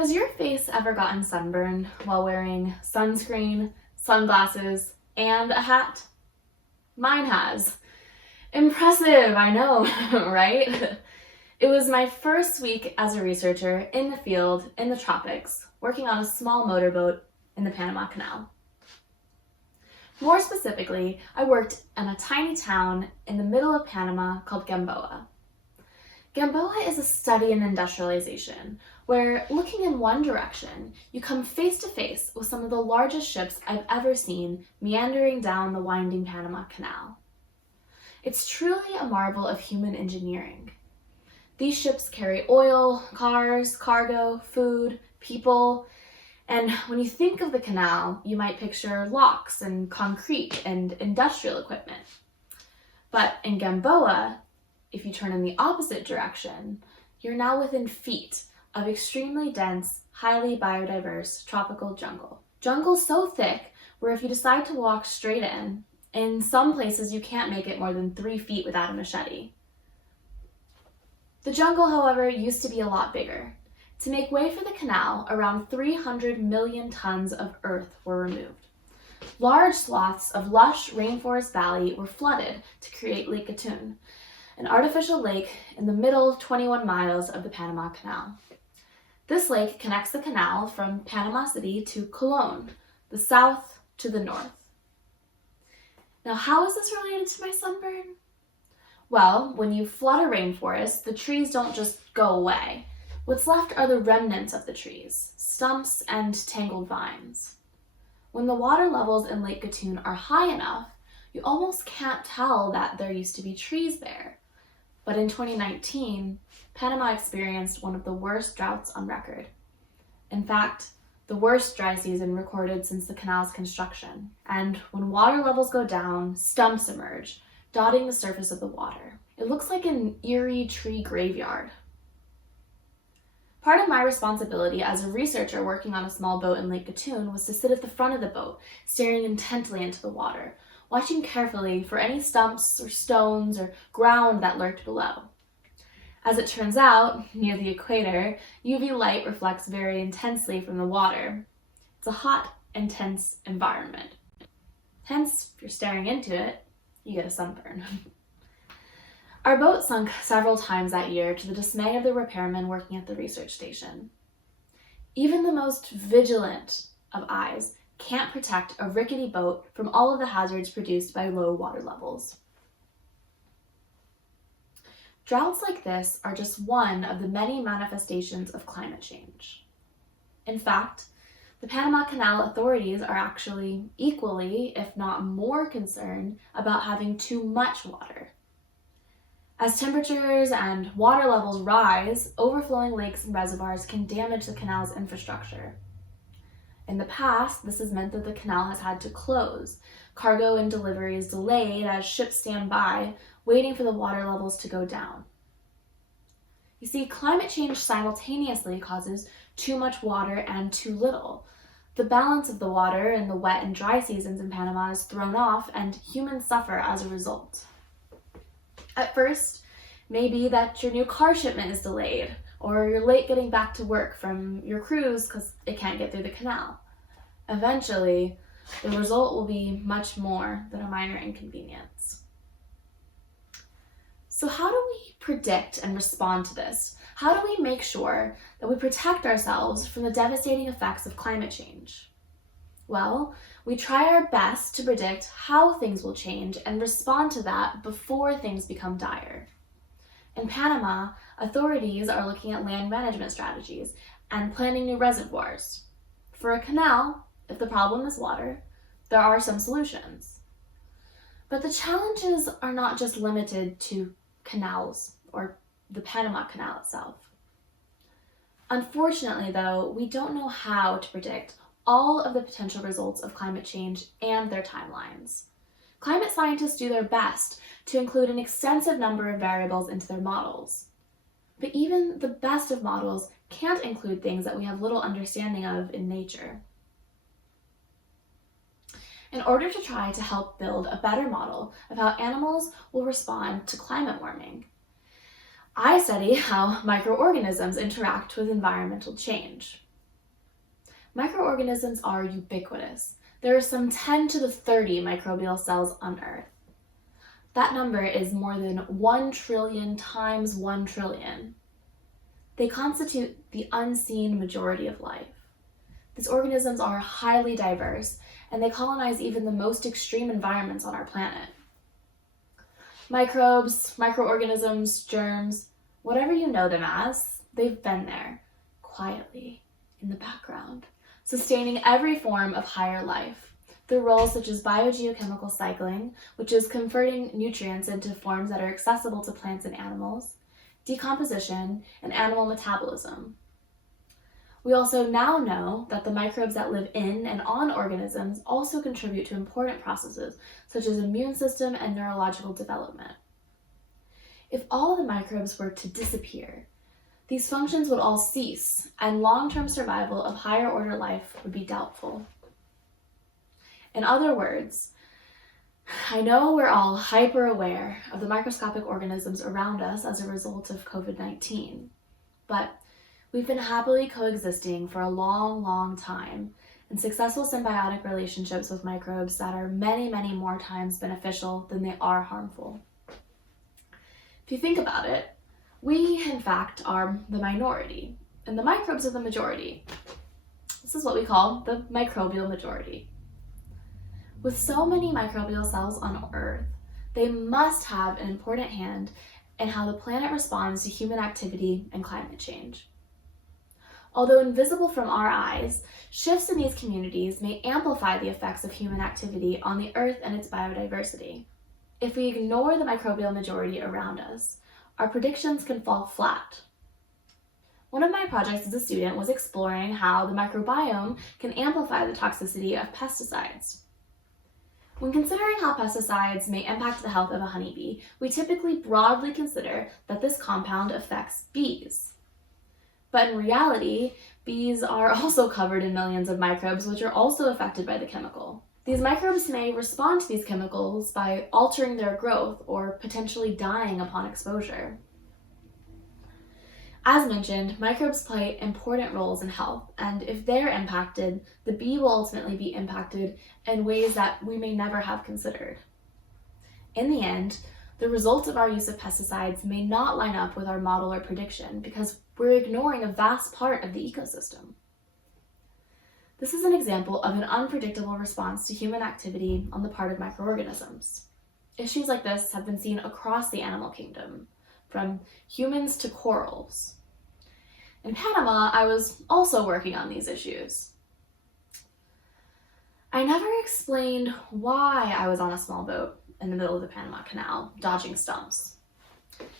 Has your face ever gotten sunburned while wearing sunscreen, sunglasses, and a hat? Mine has. Impressive, I know, right? It was my first week as a researcher in the field in the tropics, working on a small motorboat in the Panama Canal. More specifically, I worked in a tiny town in the middle of Panama called Gamboa. Gamboa is a study in industrialization, where looking in one direction, you come face to face with some of the largest ships I've ever seen meandering down the winding Panama Canal. It's truly a marvel of human engineering. These ships carry oil, cars, cargo, food, people, and when you think of the canal, you might picture locks and concrete and industrial equipment. But in Gamboa, if you turn in the opposite direction, you're now within feet of extremely dense, highly biodiverse tropical jungle. Jungle so thick where if you decide to walk straight in some places you can't make it more than 3 feet without a machete. The jungle, however, used to be a lot bigger. To make way for the canal, around 300 million tons of earth were removed. Large swaths of lush rainforest valley were flooded to create Lake Gatun, an artificial lake in the middle 21 miles of the Panama Canal. This lake connects the canal from Panama City to Colón, the south to the north. Now, how is this related to my sunburn? Well, when you flood a rainforest, the trees don't just go away. What's left are the remnants of the trees, stumps and tangled vines. When the water levels in Lake Gatun are high enough, you almost can't tell that there used to be trees there. But in 2019, Panama experienced one of the worst droughts on record. In fact, the worst dry season recorded since the canal's construction. And when water levels go down, stumps emerge, dotting the surface of the water. It looks like an eerie tree graveyard. Part of my responsibility as a researcher working on a small boat in Lake Gatun was to sit at the front of the boat, staring intently into the water, watching carefully for any stumps or stones or ground that lurked below. As it turns out, near the equator, UV light reflects very intensely from the water. It's a hot, intense environment. Hence, if you're staring into it, you get a sunburn. Our boat sunk several times that year to the dismay of the repairmen working at the research station. Even the most vigilant of eyes can't protect a rickety boat from all of the hazards produced by low water levels. Droughts like this are just one of the many manifestations of climate change. In fact, the Panama Canal authorities are actually equally, if not more, concerned about having too much water. As temperatures and water levels rise, overflowing lakes and reservoirs can damage the canal's infrastructure. In the past, this has meant that the canal has had to close, cargo and deliveries delayed as ships stand by, waiting for the water levels to go down. You see, climate change simultaneously causes too much water and too little. The balance of the water in the wet and dry seasons in Panama is thrown off, and humans suffer as a result. At first, maybe that your new car shipment is delayed, or you're late getting back to work from your cruise because it can't get through the canal. Eventually, the result will be much more than a minor inconvenience. So how do we predict and respond to this? How do we make sure that we protect ourselves from the devastating effects of climate change? Well, we try our best to predict how things will change and respond to that before things become dire. In Panama, authorities are looking at land management strategies and planning new reservoirs. For a canal, if the problem is water, there are some solutions. But the challenges are not just limited to canals or the Panama Canal itself. Unfortunately, though, we don't know how to predict all of the potential results of climate change and their timelines. Climate scientists do their best to include an extensive number of variables into their models. But even the best of models can't include things that we have little understanding of in nature. In order to try to help build a better model of how animals will respond to climate warming, I study how microorganisms interact with environmental change. Microorganisms are ubiquitous. There are some 10 to the 30 microbial cells on Earth. That number is more than 1 trillion times 1 trillion. They constitute the unseen majority of life. These organisms are highly diverse, and they colonize even the most extreme environments on our planet. Microbes, microorganisms, germs, whatever you know them as, they've been there, quietly, in the background, sustaining every form of higher life. Through roles such as biogeochemical cycling, which is converting nutrients into forms that are accessible to plants and animals, decomposition, and animal metabolism. We also now know that the microbes that live in and on organisms also contribute to important processes such as immune system and neurological development. If all the microbes were to disappear, these functions would all cease, and long-term survival of higher order life would be doubtful. In other words, I know we're all hyper aware of the microscopic organisms around us as a result of COVID-19, but we've been happily coexisting for a long, long time in successful symbiotic relationships with microbes that are many, many more times beneficial than they are harmful. If you think about it, we, in fact, are the minority, and the microbes are the majority. This is what we call the microbial majority. With so many microbial cells on Earth, they must have an important hand in how the planet responds to human activity and climate change. Although invisible from our eyes, shifts in these communities may amplify the effects of human activity on the Earth and its biodiversity. If we ignore the microbial majority around us, our predictions can fall flat. One of my projects as a student was exploring how the microbiome can amplify the toxicity of pesticides. When considering how pesticides may impact the health of a honeybee, we typically broadly consider that this compound affects bees. But in reality, bees are also covered in millions of microbes which are also affected by the chemical. These microbes may respond to these chemicals by altering their growth or potentially dying upon exposure. As mentioned, microbes play important roles in health, and if they're impacted, the bee will ultimately be impacted in ways that we may never have considered. In the end, the results of our use of pesticides may not line up with our model or prediction because we're ignoring a vast part of the ecosystem. This is an example of an unpredictable response to human activity on the part of microorganisms. Issues like this have been seen across the animal kingdom, from humans to corals. In Panama, I was also working on these issues. I never explained why I was on a small boat in the middle of the Panama Canal, dodging stumps.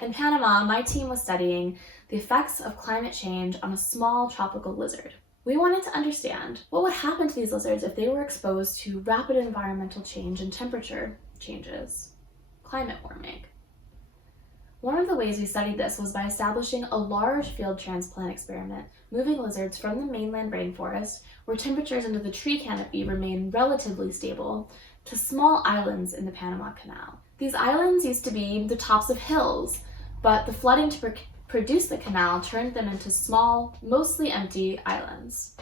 In Panama, my team was studying the effects of climate change on a small tropical lizard. We wanted to understand what would happen to these lizards if they were exposed to rapid environmental change and temperature changes, climate warming. One of the ways we studied this was by establishing a large field transplant experiment, moving lizards from the mainland rainforest, where temperatures under the tree canopy remain relatively stable, to small islands in the Panama Canal. These islands used to be the tops of hills, but the flooding to produce the canal turned them into small, mostly empty islands.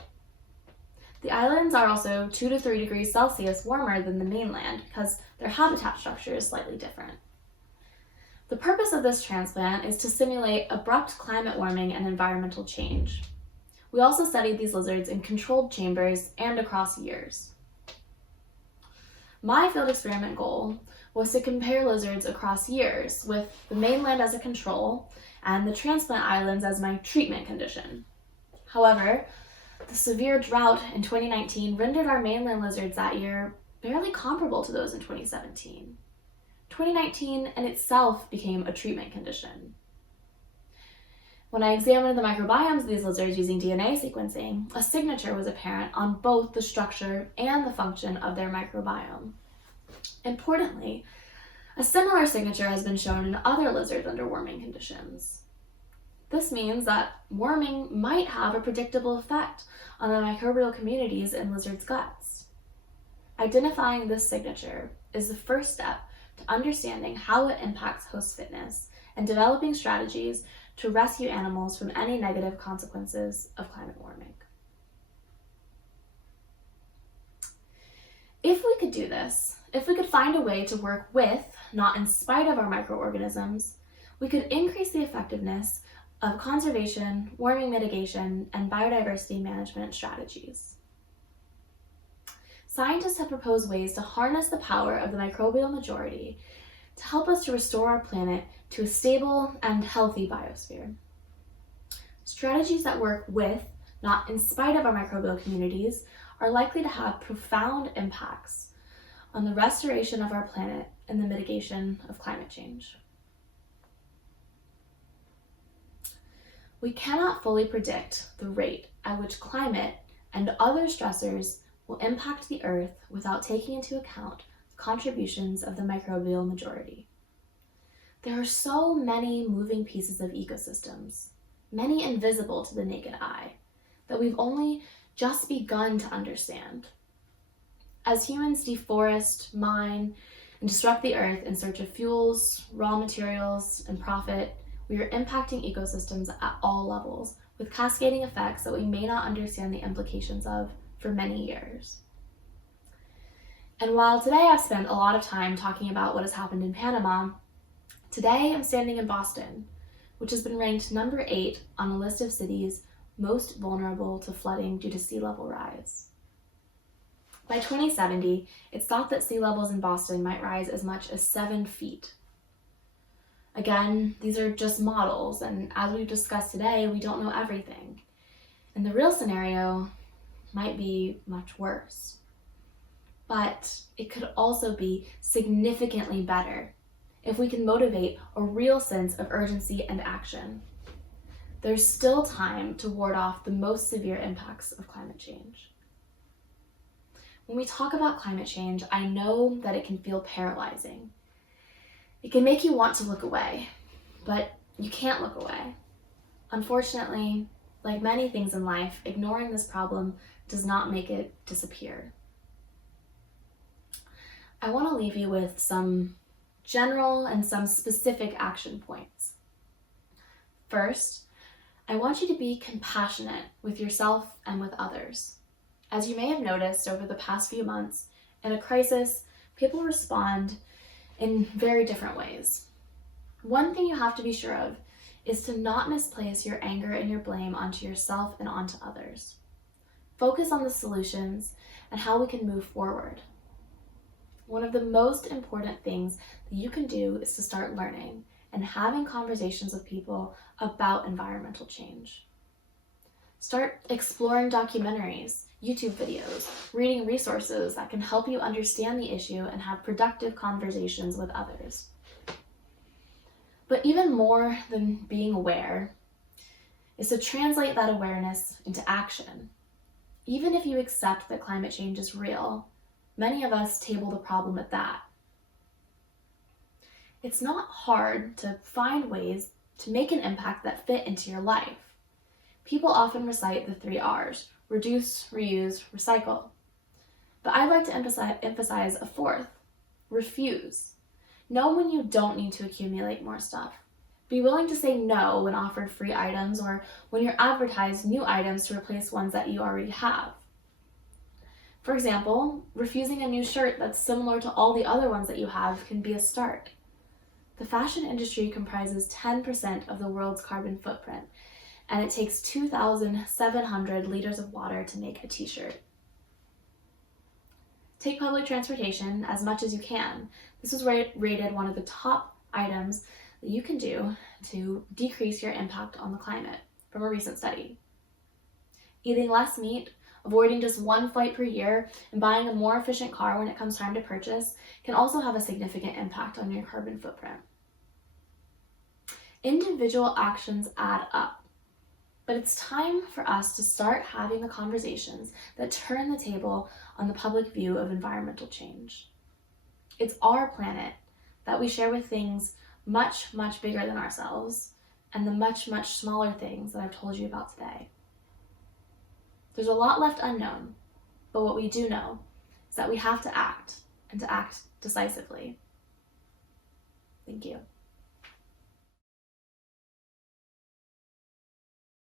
The islands are also 2 to 3 degrees Celsius warmer than the mainland because their habitat structure is slightly different. The purpose of this transplant is to simulate abrupt climate warming and environmental change. We also studied these lizards in controlled chambers and across years. My field experiment goal was to compare lizards across years with the mainland as a control and the transplant islands as my treatment condition. However, the severe drought in 2019 rendered our mainland lizards that year barely comparable to those in 2017. 2019 in itself became a treatment condition. When I examined the microbiomes of these lizards using DNA sequencing, a signature was apparent on both the structure and the function of their microbiome. Importantly, a similar signature has been shown in other lizards under warming conditions. This means that warming might have a predictable effect on the microbial communities in lizards' guts. Identifying this signature is the first step to understanding how it impacts host fitness and developing strategies to rescue animals from any negative consequences of climate warming. If we could do this, if we could find a way to work with, not in spite of our microorganisms, we could increase the effectiveness of conservation, warming mitigation, and biodiversity management strategies. Scientists have proposed ways to harness the power of the microbial majority to help us to restore our planet to a stable and healthy biosphere. Strategies that work with, not in spite of our microbial communities, are likely to have profound impacts on the restoration of our planet and the mitigation of climate change. We cannot fully predict the rate at which climate and other stressors will impact the Earth without taking into account the contributions of the microbial majority. There are so many moving pieces of ecosystems, many invisible to the naked eye, that we've only just begun to understand. As humans deforest, mine, and disrupt the Earth in search of fuels, raw materials, and profit, we are impacting ecosystems at all levels, with cascading effects that we may not understand the implications of for many years. And while today I've spent a lot of time talking about what has happened in Panama, today I'm standing in Boston, which has been ranked number 8 on a list of cities most vulnerable to flooding due to sea level rise. By 2070, it's thought that sea levels in Boston might rise as much as 7 feet. Again, these are just models, and as we've discussed today, we don't know everything. And the real scenario might be much worse. But it could also be significantly better if we can motivate a real sense of urgency and action. There's still time to ward off the most severe impacts of climate change. When we talk about climate change, I know that it can feel paralyzing. It can make you want to look away, but you can't look away. Unfortunately, like many things in life, ignoring this problem does not make it disappear. I want to leave you with some general and some specific action points. First, I want you to be compassionate with yourself and with others. As you may have noticed over the past few months, in a crisis, people respond in very different ways. One thing you have to be sure of is to not misplace your anger and your blame onto yourself and onto others. Focus on the solutions and how we can move forward. One of the most important things that you can do is to start learning and having conversations with people about environmental change. Start exploring documentaries, YouTube videos, reading resources that can help you understand the issue and have productive conversations with others. But even more than being aware is to translate that awareness into action. Even if you accept that climate change is real, many of us table the problem at that. It's not hard to find ways to make an impact that fit into your life. People often recite the 3 R's: reduce, reuse, recycle. But I'd like to emphasize a 4th: refuse. Know when you don't need to accumulate more stuff. Be willing to say no when offered free items or when you're advertised new items to replace ones that you already have. For example, refusing a new shirt that's similar to all the other ones that you have can be a start. The fashion industry comprises 10% of the world's carbon footprint, and it takes 2,700 liters of water to make a t-shirt. Take public transportation as much as you can. This is rated one of the top items that you can do to decrease your impact on the climate from a recent study. Eating less meat, avoiding just 1 flight per year, and buying a more efficient car when it comes time to purchase can also have a significant impact on your carbon footprint. Individual actions add up, but it's time for us to start having the conversations that turn the table on the public view of environmental change. It's our planet that we share with things much, much bigger than ourselves, and the much, much smaller things that I've told you about today. There's a lot left unknown, but what we do know is that we have to act, and to act decisively. Thank you.